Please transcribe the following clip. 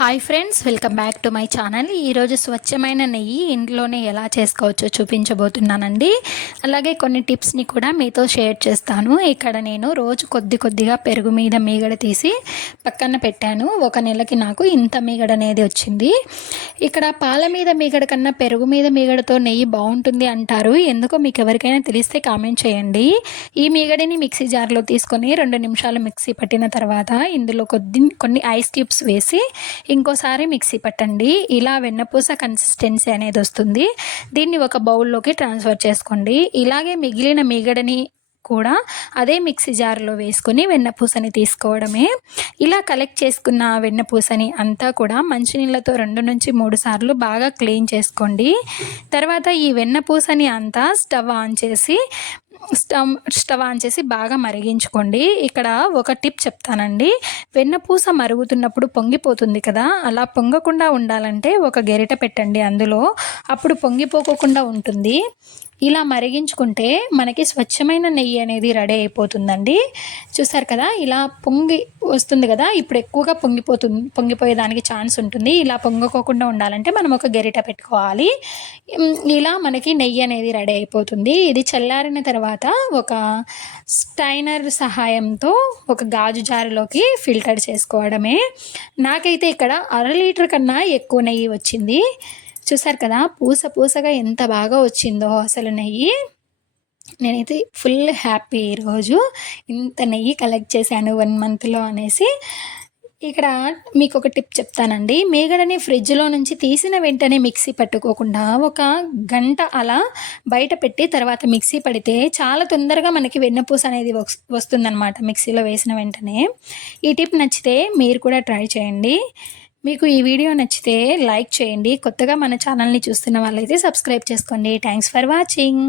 Hi friends welcome back to my channel ఈరోజు స్వచ్ఛమైన నెయ్యి ఇంట్లోనే ఎలా చేసుకోవచ్చో చూపించబోతున్నానండి. అలాగే కొన్ని టిప్స్ని కూడా మీతో షేర్ చేస్తాను. ఇక్కడ నేను రోజు కొద్ది కొద్దిగా పెరుగు మీద మీగడ తీసి పక్కన పెట్టాను. ఒక నెలకి నాకు ఇంత మీగడ అనేది వచ్చింది. ఇక్కడ పాల మీద మీగడ కన్నా పెరుగు మీద మీగడతో నెయ్యి బాగుంటుంది అంటారు. ఎందుకో మీకు ఎవరికైనా తెలిస్తే కామెంట్ చేయండి. ఈ మీగడిని మిక్సీ జార్లో తీసుకొని రెండు నిమిషాలు మిక్సీ పట్టిన తర్వాత ఇందులో కొద్ది కొన్ని ఐస్ క్యూబ్స్ వేసి ఇంకోసారి మిక్సీ పట్టండి. ఇలా వెన్నపూస కన్సిస్టెన్సీ అనేది వస్తుంది. దీన్ని ఒక బౌల్లోకి ట్రాన్స్ఫర్ చేసుకోండి. ఇలాగే మిగిలిన మిగడని కూడా అదే మిక్సీ జార్లో వేసుకొని వెన్నపూసని తీసుకోవడమే. ఇలా కలెక్ట్ చేసుకున్న వెన్నపూసని అంతా కూడా మంచినీళ్ళతో రెండు నుంచి మూడు సార్లు బాగా క్లీన్ చేసుకోండి. తర్వాత ఈ వెన్నపూసని అంతా స్టవ్ ఆన్ చేసి స్టవ్ స్టవ్ ఆన్ చేసి బాగా మరిగించుకోండి. ఇక్కడ ఒక టిప్ చెప్తానండి. వెన్నపూస మరుగుతున్నప్పుడు పొంగిపోతుంది కదా అలా పొంగకుండా ఉండాలంటే ఒక గెరిట పెట్టండి అందులో. అప్పుడు పొంగిపోకుండా ఉంటుంది. ఇలా మరిగించుకుంటే మనకి స్వచ్ఛమైన నెయ్యి అనేది రెడీ అయిపోతుందండి. చూసారు కదా ఇలా పొంగి వస్తుంది కదా ఇప్పుడు ఎక్కువగా పొంగిపోతుంది పొంగిపోయేదానికి ఛాన్స్ ఉంటుంది. ఇలా పొంగకోకుండా ఉండాలంటే మనం ఒక గెరిట పెట్టుకోవాలి. ఇలా మనకి నెయ్యి అనేది రెడీ అయిపోతుంది. ఇది చల్లారిన తర్వాత ఒక స్టైనర్ సహాయంతో ఒక గాజు జారులోకి ఫిల్టర్ చేసుకోవడమే. నాకైతే ఇక్కడ అర లీటర్ కన్నా ఎక్కువ నెయ్యి వచ్చింది. చూసారు కదా పూస పూసగా ఎంత బాగా వచ్చిందో అసలు నెయ్యి. నేనైతే ఫుల్ హ్యాపీ ఈరోజు ఇంత నెయ్యి కలెక్ట్ చేశాను వన్ మంత్లో అనేసి. ఇక్కడ మీకు ఒక టిప్ చెప్తానండి. మేగడని ఫ్రిడ్జ్లో నుంచి తీసిన వెంటనే మిక్సీ పట్టుకోకుండా ఒక గంట అలా బయట పెట్టి తర్వాత మిక్సీ పడితే చాలా తొందరగా మనకి వెన్నపూస అనేది వస్తుందన్నమాట మిక్సీలో వేసిన వెంటనే. ఈ టిప్ నచ్చితే మీరు కూడా ట్రై చేయండి. మీకు ఈ వీడియో నచ్చితే లైక్ చేయండి. కొత్తగా మన ఛానల్ని చూస్తున్న వాళ్ళైతే సబ్స్క్రైబ్ చేసుకోండి. Thanks for watching